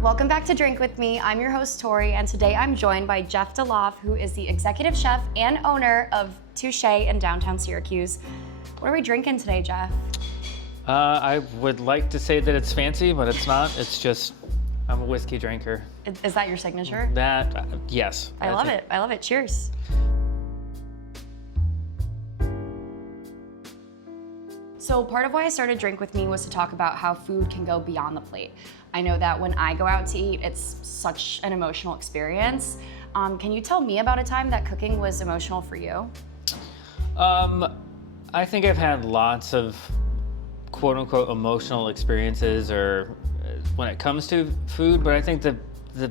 Welcome back to Drink With Me. I'm your host, Tori, and today I'm joined by Jeff DeLoff, who is the executive chef and owner of Touche in downtown Syracuse. What are we drinking today, Jeff? I would like to say that it's fancy, but it's not. It's just, I'm a whiskey drinker. Is that your signature? Yes. I love it. I love it. Cheers. So part of why I started Drink With Me was to talk about how food can go beyond the plate. I know that when I go out to eat, it's such an emotional experience. Can you tell me about a time that cooking was emotional for you? I think I've had lots of quote unquote emotional experiences or when it comes to food, but I think the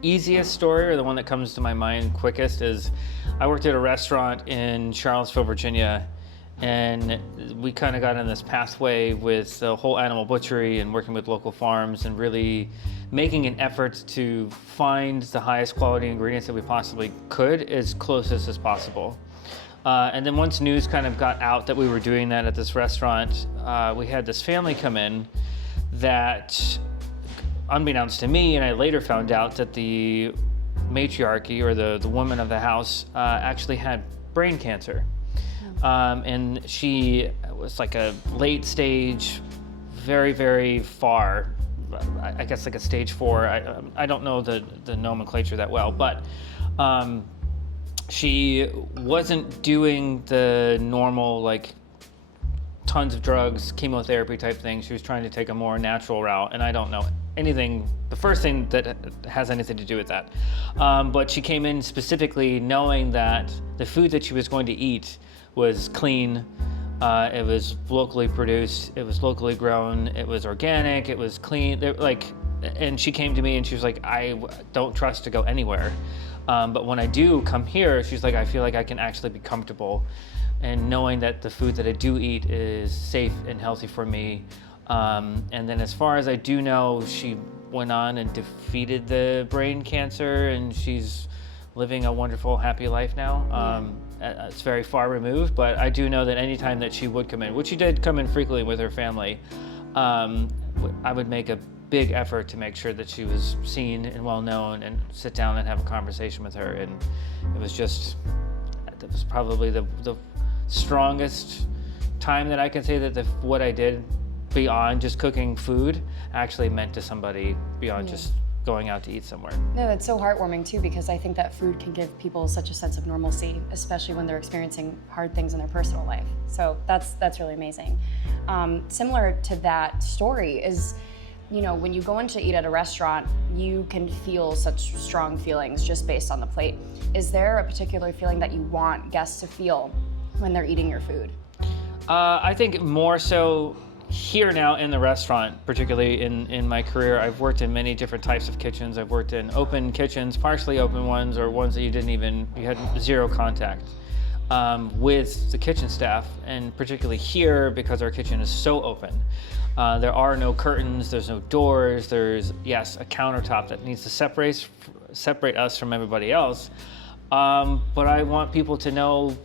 easiest story or the one that comes to my mind quickest is I worked at a restaurant in Charlottesville, Virginia, and we kind of got in this pathway with the whole animal butchery and working with local farms and really making an effort to find the highest quality ingredients that we possibly could as closest as possible. And then once news kind of got out that we were doing that at this restaurant, we had this family come in that, unbeknownst to me, and I later found out that the matriarchy or the woman of the house actually had brain cancer. And she was like a late stage, very, very far, I guess like a stage 4. I don't know the nomenclature that well, but she wasn't doing the normal like tons of drugs, chemotherapy type thing. She was trying to take a more natural route, and I don't know anything, the first thing that has anything to do with that. But she came in specifically knowing that the food that she was going to eat was clean, it was locally produced, it was locally grown, it was organic, it was clean, and she came to me and she was like, I don't trust to go anywhere. But when I do come here, she's like, I feel like I can actually be comfortable and knowing that the food that I do eat is safe and healthy for me. And then as far as I do know, she went on and defeated the brain cancer and she's living a wonderful, happy life now. It's very far removed, but I do know that anytime that she would come in, which she did come in frequently with her family, I would make a big effort to make sure that she was seen and well known and sit down and have a conversation with her. And it was probably the strongest time that I can say that what I did beyond just cooking food actually meant to somebody beyond just going out to eat somewhere. No, that's so heartwarming too, because I think that food can give people such a sense of normalcy, especially when they're experiencing hard things in their personal life. So that's really amazing. Similar to that story is, you know, when you go in to eat at a restaurant, you can feel such strong feelings just based on the plate. Is there a particular feeling that you want guests to feel when they're eating your food? I think more so here now in the restaurant, particularly in my career, I've worked in many different types of kitchens. I've worked in open kitchens, partially open ones, or ones that you had zero contact with the kitchen staff. And particularly here, because our kitchen is so open, there are no curtains, there's no doors, there's, yes, a countertop that needs to separate us from everybody else. But I want people to know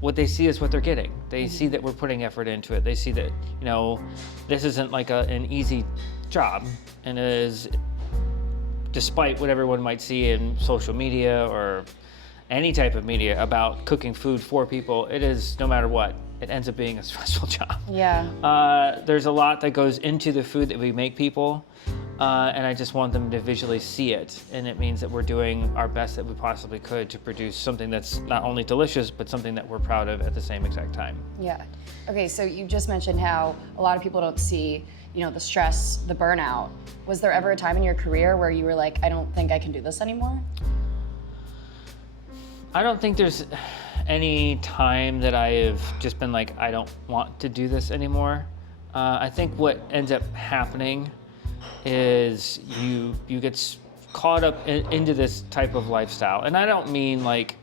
what they see is what they're getting. They see that we're putting effort into it. They see that, you know, this isn't like an easy job, and it is, despite what everyone might see in social media or any type of media about cooking food for people, it is, no matter what, it ends up being a stressful job. Yeah. There's a lot that goes into the food that we make people, and I just want them to visually see it. And it means that we're doing our best that we possibly could to produce something that's not only delicious, but something that we're proud of at the same exact time. Yeah. Okay, so you just mentioned how a lot of people don't see, you know, the stress, the burnout. Was there ever a time in your career where you were like, I don't think I can do this anymore? I don't think there's any time that I have just been like, I don't want to do this anymore. I think what ends up happening is you get caught up into this type of lifestyle. And I don't mean like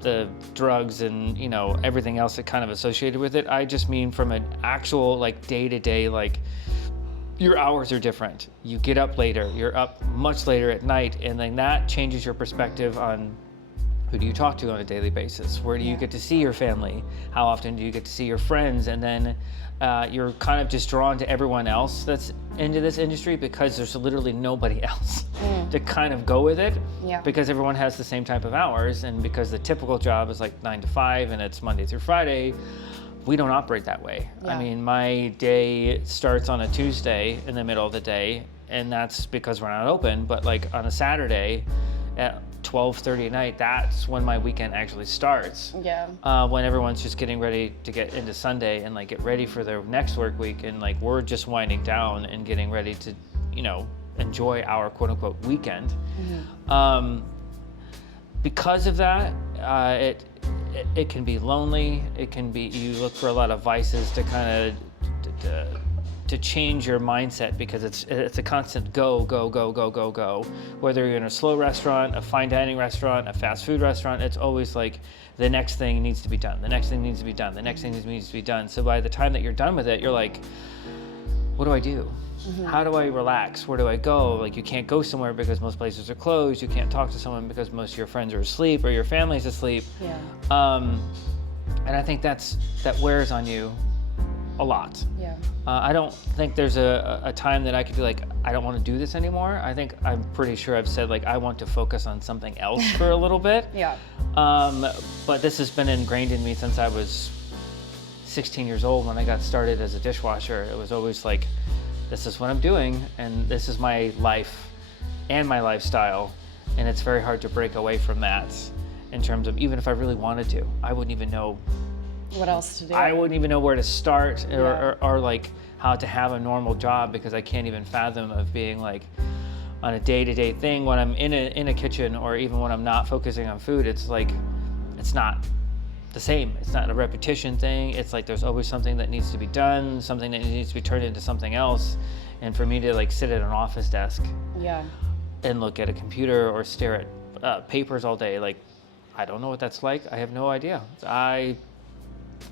the drugs and, you know, everything else that kind of associated with it. I just mean from an actual like day-to-day, like your hours are different. You get up later, you're up much later at night, and then that changes your perspective on Who do you talk to on a daily basis? Where do you get to see your family? How often do you get to see your friends? And then you're kind of just drawn to everyone else that's into this industry because there's literally nobody else to kind of go with it, because everyone has the same type of hours, and because the typical job is like 9 to 5 and it's Monday through Friday. We don't operate that way. I mean, my day starts on a Tuesday in the middle of the day, and that's because we're not open, but like on a Saturday at 12:30 at night, that's when my weekend actually starts. When everyone's just getting ready to get into Sunday and like get ready for their next work week, and like we're just winding down and getting ready to, you know, enjoy our quote unquote weekend. Because of that, it can be lonely. It can be, you look for a lot of vices to kind of to change your mindset, because it's a constant go. Whether you're in a slow restaurant, a fine dining restaurant, a fast food restaurant, it's always like the next thing needs to be done. The next thing needs to be done. The next thing needs to be done. So by the time that you're done with it, you're like, what do I do? How do I relax? Where do I go? Like, you can't go somewhere because most places are closed. You can't talk to someone because most of your friends are asleep or your family's asleep. And I think that wears on you a lot. I don't think there's a time that I could be like, I don't want to do this anymore. I think I'm pretty sure I've said like, I want to focus on something else for a little bit. But this has been ingrained in me since I was 16 years old when I got started as a dishwasher. It was always like, this is what I'm doing, and this is my life and my lifestyle, and it's very hard to break away from that. In terms of, even if I really wanted to, I wouldn't even know what else to do. I wouldn't even know where to start, or like how to have a normal job, because I can't even fathom of being like on a day-to-day thing when I'm in a kitchen, or even when I'm not focusing on food. It's like, it's not the same. It's not a repetition thing. It's like there's always something that needs to be done, something that needs to be turned into something else. And for me to like sit at an office desk and look at a computer or stare at papers all day, like, I don't know what that's like. I have no idea.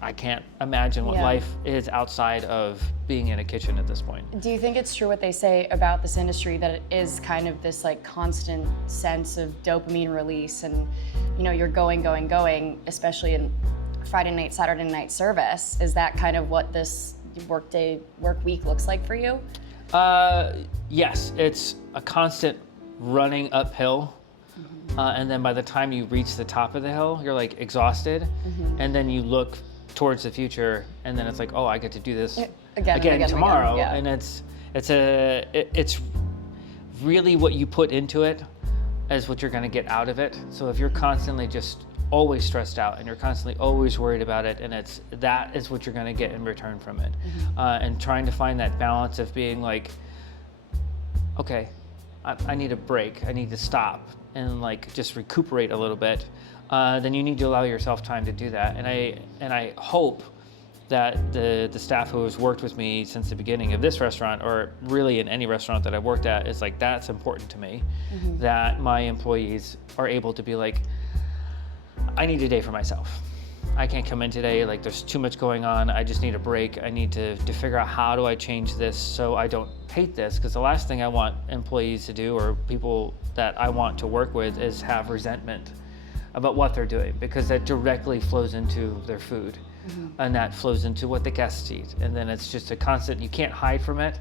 I can't imagine what life is outside of being in a kitchen at this point. Do you think it's true what they say about this industry, that it is kind of this like constant sense of dopamine release, and you know, you're going, especially in Friday night, Saturday night service? Is that kind of what this work week looks like for you? Yes, it's a constant running uphill. And then by the time you reach the top of the hill, you're like exhausted. And then you look towards the future, and then it's like, oh, I get to do this again tomorrow. And it's really what you put into it is what you're going to get out of it. So if you're constantly just always stressed out, and you're constantly always worried about it, and that is what you're going to get in return from it. And trying to find that balance of being like, okay, I need a break, I need to stop and like just recuperate a little bit, then you need to allow yourself time to do that. And I hope that the staff who has worked with me since the beginning of this restaurant, or really in any restaurant that I've worked at, is like, that's important to me, that my employees are able to be like, I need a day for myself. I can't come in today, like there's too much going on. I just need a break. I need to figure out, how do I change this so I don't hate this? Because the last thing I want employees to do, or people that I want to work with, is have resentment about what they're doing, because that directly flows into their food, and that flows into what the guests eat. And then it's just a constant, you can't hide from it.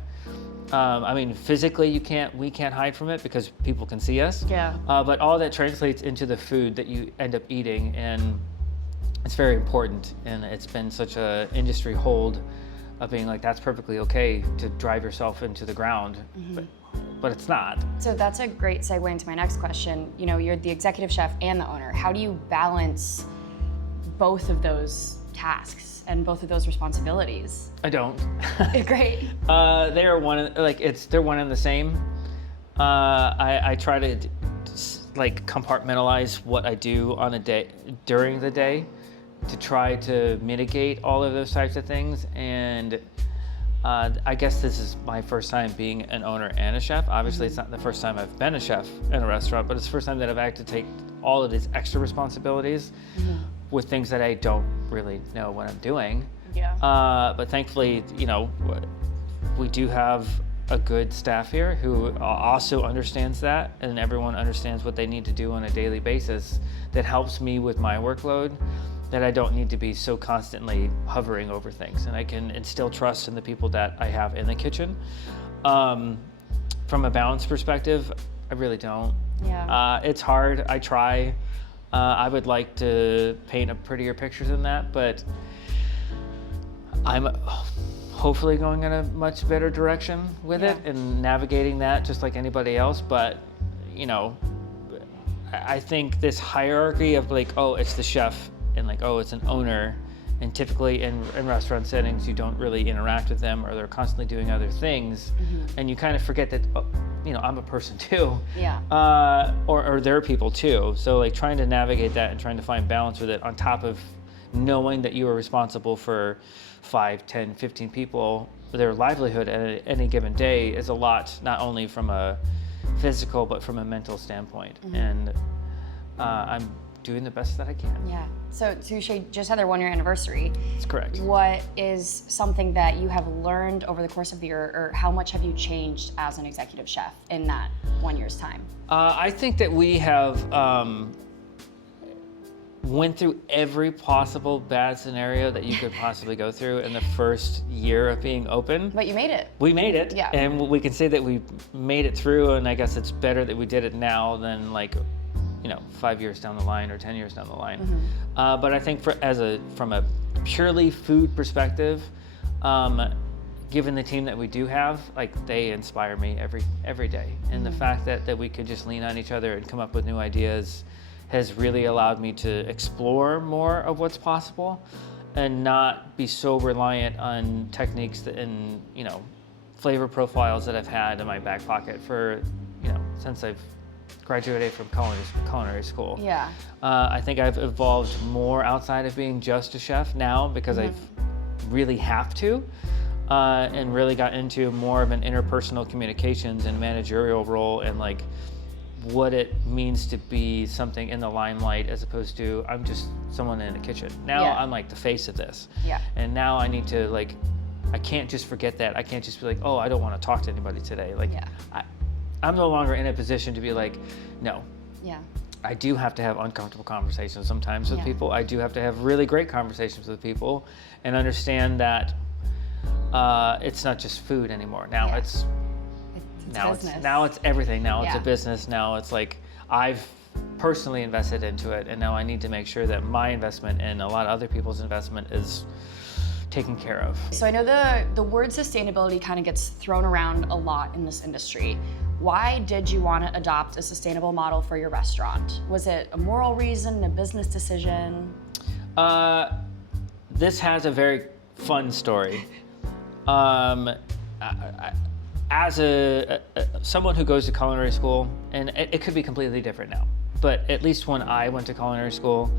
I mean, physically we can't hide from it because people can see us. But all that translates into the food that you end up eating, and it's very important. And it's been such a industry hold of being like, that's perfectly okay to drive yourself into the ground, but it's not. So that's a great segue into my next question. You know, you're the executive chef and the owner. How do you balance both of those tasks and both of those responsibilities? I don't. Great. They are they're one and the same. I try to like compartmentalize what I do on a day, during the day, to try to mitigate all of those types of things. And I guess this is my first time being an owner and a chef. Obviously, it's not the first time I've been a chef in a restaurant, but it's the first time that I've had to take all of these extra responsibilities with things that I don't really know what I'm doing. But thankfully, you know, we do have a good staff here who also understands that, and everyone understands what they need to do on a daily basis, that helps me with my workload, that I don't need to be so constantly hovering over things, and I can instill trust in the people that I have in the kitchen. From a balance perspective, I really don't. Yeah. It's hard. I try. I would like to paint a prettier picture than that, but I'm hopefully going in a much better direction with it and navigating that just like anybody else. But, you know, I think this hierarchy of like, oh, it's the chef and like, oh, it's an owner. And typically in restaurant settings, you don't really interact with them, or they're constantly doing other things. And you kind of forget that, oh, you know, I'm a person too. Yeah. Or they're people too. So like trying to navigate that and trying to find balance with it on top of knowing that you are responsible for 5, 10, 15 people, their livelihood at any given day is a lot, not only from a physical, but from a mental standpoint. And I'm doing the best that I can. Yeah. So Touche just had their 1-year anniversary. That's correct. What is something that you have learned over the course of the year, or how much have you changed as an executive chef in that 1 year's time? I think that we have went through every possible bad scenario that you could possibly go through in the first year of being open. But you made it. We made it, Yeah. and we can say that we made it through, and I guess it's better that we did it now than like, you know, 5 years down the line or 10 years down the line. But I think from a purely food perspective, given the team that we do have, like they inspire me every day. And the fact that we could just lean on each other and come up with new ideas has really allowed me to explore more of what's possible and not be so reliant on techniques and, you know, flavor profiles that I've had in my back pocket for, you know, since I've graduated from culinary school. Yeah. I think I've evolved more outside of being just a chef now because I really have to, and really got into more of an interpersonal communications and managerial role, and like what it means to be something in the limelight as opposed to I'm just someone in a kitchen. Now I'm like the face of this. Yeah. And now I need to like, I can't just forget that. I can't just be like, oh, I don't want to talk to anybody today. Like, I'm no longer in a position to be like, no. Yeah. I do have to have uncomfortable conversations sometimes with people. I do have to have really great conversations with people and understand that it's not just food anymore. Now it's business. Now it's everything. Now it's a business. Now it's like I've personally invested into it, and now I need to make sure that my investment and a lot of other people's investment is taken care of. So I know the word sustainability kind of gets thrown around a lot in this industry. Why did you want to adopt a sustainable model for your restaurant? Was it a moral reason, a business decision? This has a very fun story. As someone who goes to culinary school, and it could be completely different now, but at least when I went to culinary school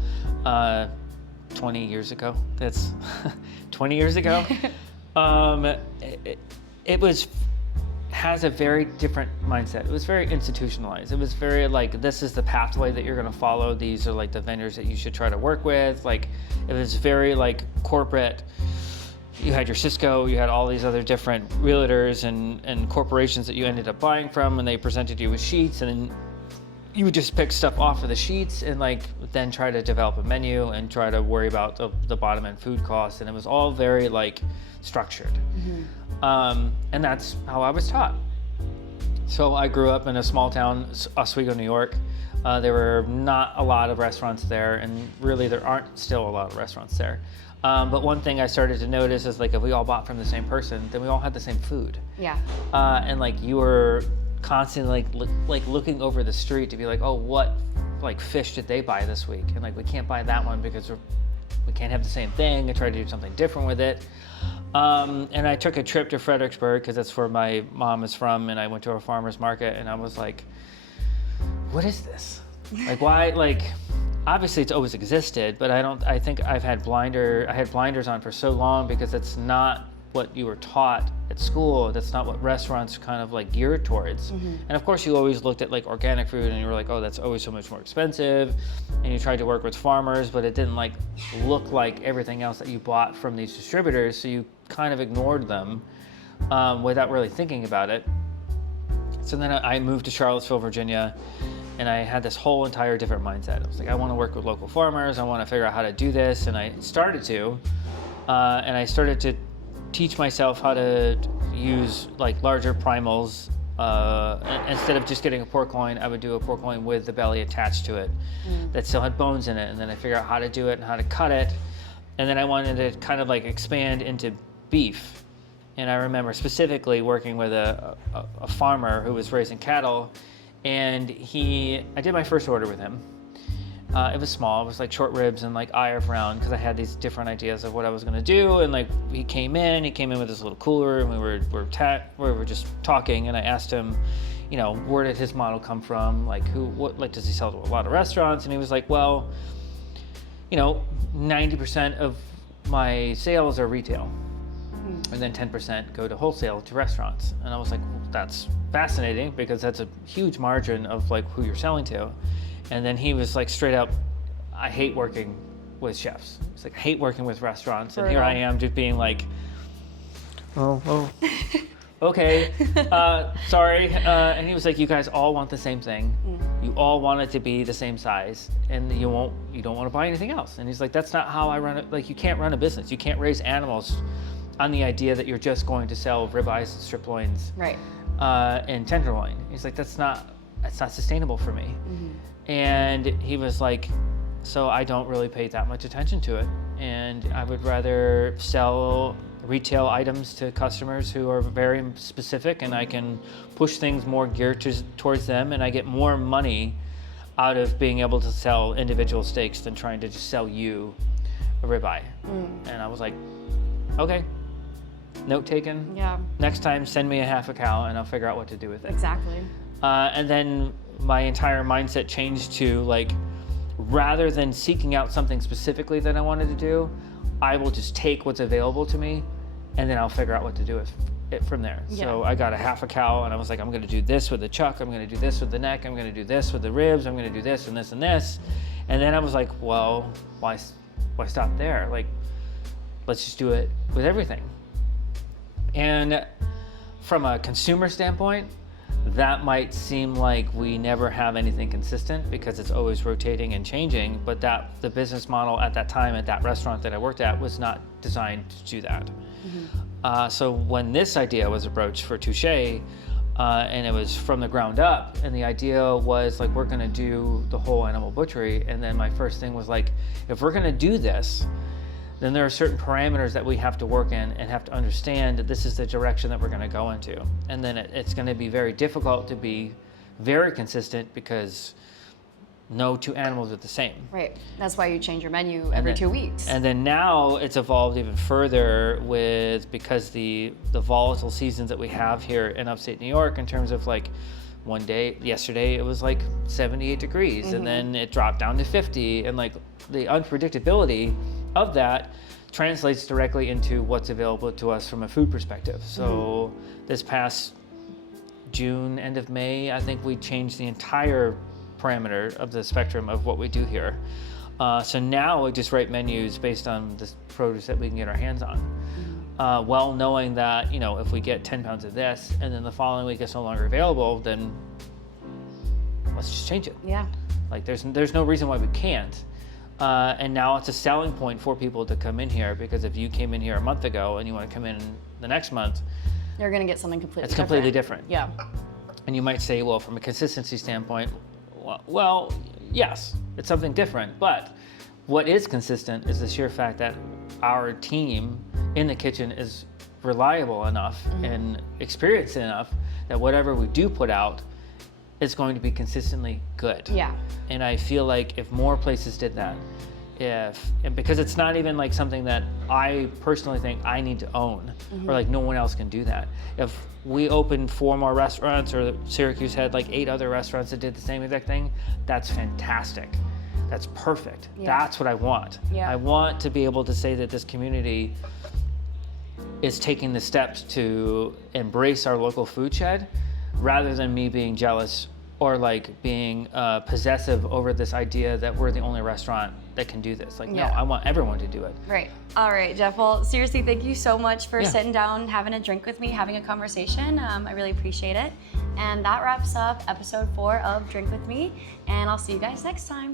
20 years ago, that's 20 years ago, it has a very different mindset. It was very institutionalized. It was very like, this is the pathway that you're gonna follow. These are like the vendors that you should try to work with. Like, it was very like corporate. You had your Cisco, you had all these other different realtors and corporations that you ended up buying from, and they presented you with sheets, and then you would just pick stuff off of the sheets and like then try to develop a menu and try to worry about the bottom end food costs, and it was all very like structured. And that's how I was taught. So I grew up in a small town, Oswego, New York. There were not a lot of restaurants there, and really there aren't still a lot of restaurants there. But one thing I started to notice is like if we all bought from the same person, then we all had the same food. Yeah. And like you were constantly like looking over the street to be like, oh, what like fish did they buy this week? And like we can't buy that one because we can't have the same thing. I tried to do something different with it. And I took a trip to Fredericksburg because that's where my mom is from, and I went to a farmer's market, and I was like, what is this? Like, why, like, obviously it's always existed, but I think I had blinders on for so long because it's not what you were taught at school. That's not what restaurants kind of like geared towards. And of course you always looked at like organic food and you were like, oh, that's always so much more expensive. And you tried to work with farmers, but it didn't like look like everything else that you bought from these distributors. So you kind of ignored them. without really thinking about it. So then I moved to Charlottesville, Virginia, and I had this whole entire different mindset. I was like, I want to work with local farmers. I want to figure out how to do this. And I started to teach myself how to use like larger primals. Instead of just getting a pork loin, I would do a pork loin with the belly attached to it that still had bones in it. And then I figured out how to do it and how to cut it. And then I wanted to kind of like expand into beef. And I remember specifically working with a farmer who was raising cattle, and I did my first order with him. It was small, it was like short ribs and like eye of round, because I had these different ideas of what I was gonna do. And like he came in with this little cooler, and we were just talking, and I asked him, you know, where did his model come from? Like what does he sell to a lot of restaurants? And he was like, well, you know, 90% of my sales are retail. And then 10% go to wholesale to restaurants. And I was like, well, that's fascinating, because that's a huge margin of like who you're selling to. And then he was like, straight up, I hate working with chefs. It's like, I hate working with restaurants. And here I am just being like, oh, okay, sorry. And he was like, you guys all want the same thing. You all want it to be the same size, and you don't want to buy anything else. And he's like, that's not how I run it. Like, you can't run a business. You can't raise animals on the idea that you're just going to sell ribeyes and strip loins, right, and tenderloin. He's like, that's not sustainable for me. And he was like, so I don't really pay that much attention to it, and I would rather sell retail items to customers who are very specific, and I can push things more geared towards them, and I get more money out of being able to sell individual steaks than trying to just sell you a ribeye. And I was like, okay. Note taken. Yeah. Next time, send me a half a cow, and I'll figure out what to do with it. Exactly. And then my entire mindset changed to like, rather than seeking out something specifically that I wanted to do, I will just take what's available to me, and then I'll figure out what to do with it from there. Yeah. So I got a half a cow, and I was like, I'm going to do this with the chuck. I'm going to do this with the neck. I'm going to do this with the ribs. I'm going to do this and this and this. And then I was like, well, why stop there? Like, let's just do it with everything. And from a consumer standpoint, that might seem like we never have anything consistent because it's always rotating and changing, but the business model at that time at that restaurant that I worked at was not designed to do that. So when this idea was approached for Touche, and it was from the ground up, and the idea was like, we're gonna do the whole animal butchery, and then my first thing was like, if we're gonna do this, then there are certain parameters that we have to work in and have to understand that this is the direction that we're going to go into. And then it's going to be very difficult to be very consistent, because no two animals are the same. Right. That's why you change your menu every 2 weeks. And then now it's evolved even further because the volatile seasons that we have here in upstate New York, in terms of like, yesterday it was like 78 degrees, and then it dropped down to 50, and like the unpredictability of that translates directly into what's available to us from a food perspective. So this past June, end of May, I think we changed the entire parameter of the spectrum of what we do here. So now we just write menus based on the produce that we can get our hands on. Well knowing that, you know, if we get 10 pounds of this and then the following week it's no longer available, then let's just change it. Yeah. Like there's no reason why we can't. And now it's a selling point for people to come in here, because if you came in here a month ago and you want to come in the next month, you're going to get something completely different. It's completely different. Yeah. And you might say, well, from a consistency standpoint, well, yes, it's something different. But what is consistent is the sheer fact that our team in the kitchen is reliable enough and experienced enough that whatever we do put out is going to be consistently good. Yeah. And I feel like if more places did that, and because it's not even like something that I personally think I need to own, or like no one else can do that. If we opened 4 more restaurants, or Syracuse had like 8 other restaurants that did the same exact thing, that's fantastic. That's perfect. Yeah. That's what I want. Yeah. I want to be able to say that this community is taking the steps to embrace our local food shed, rather than me being jealous or like being possessive over this idea that we're the only restaurant that can do this. Like, no, I want everyone to do it. Right. All right, Jeff. Well, seriously, thank you so much for Yeah. sitting down, having a drink with me, having a conversation. I really appreciate it. And that wraps up episode 4 of Drink With Me. And I'll see you guys next time.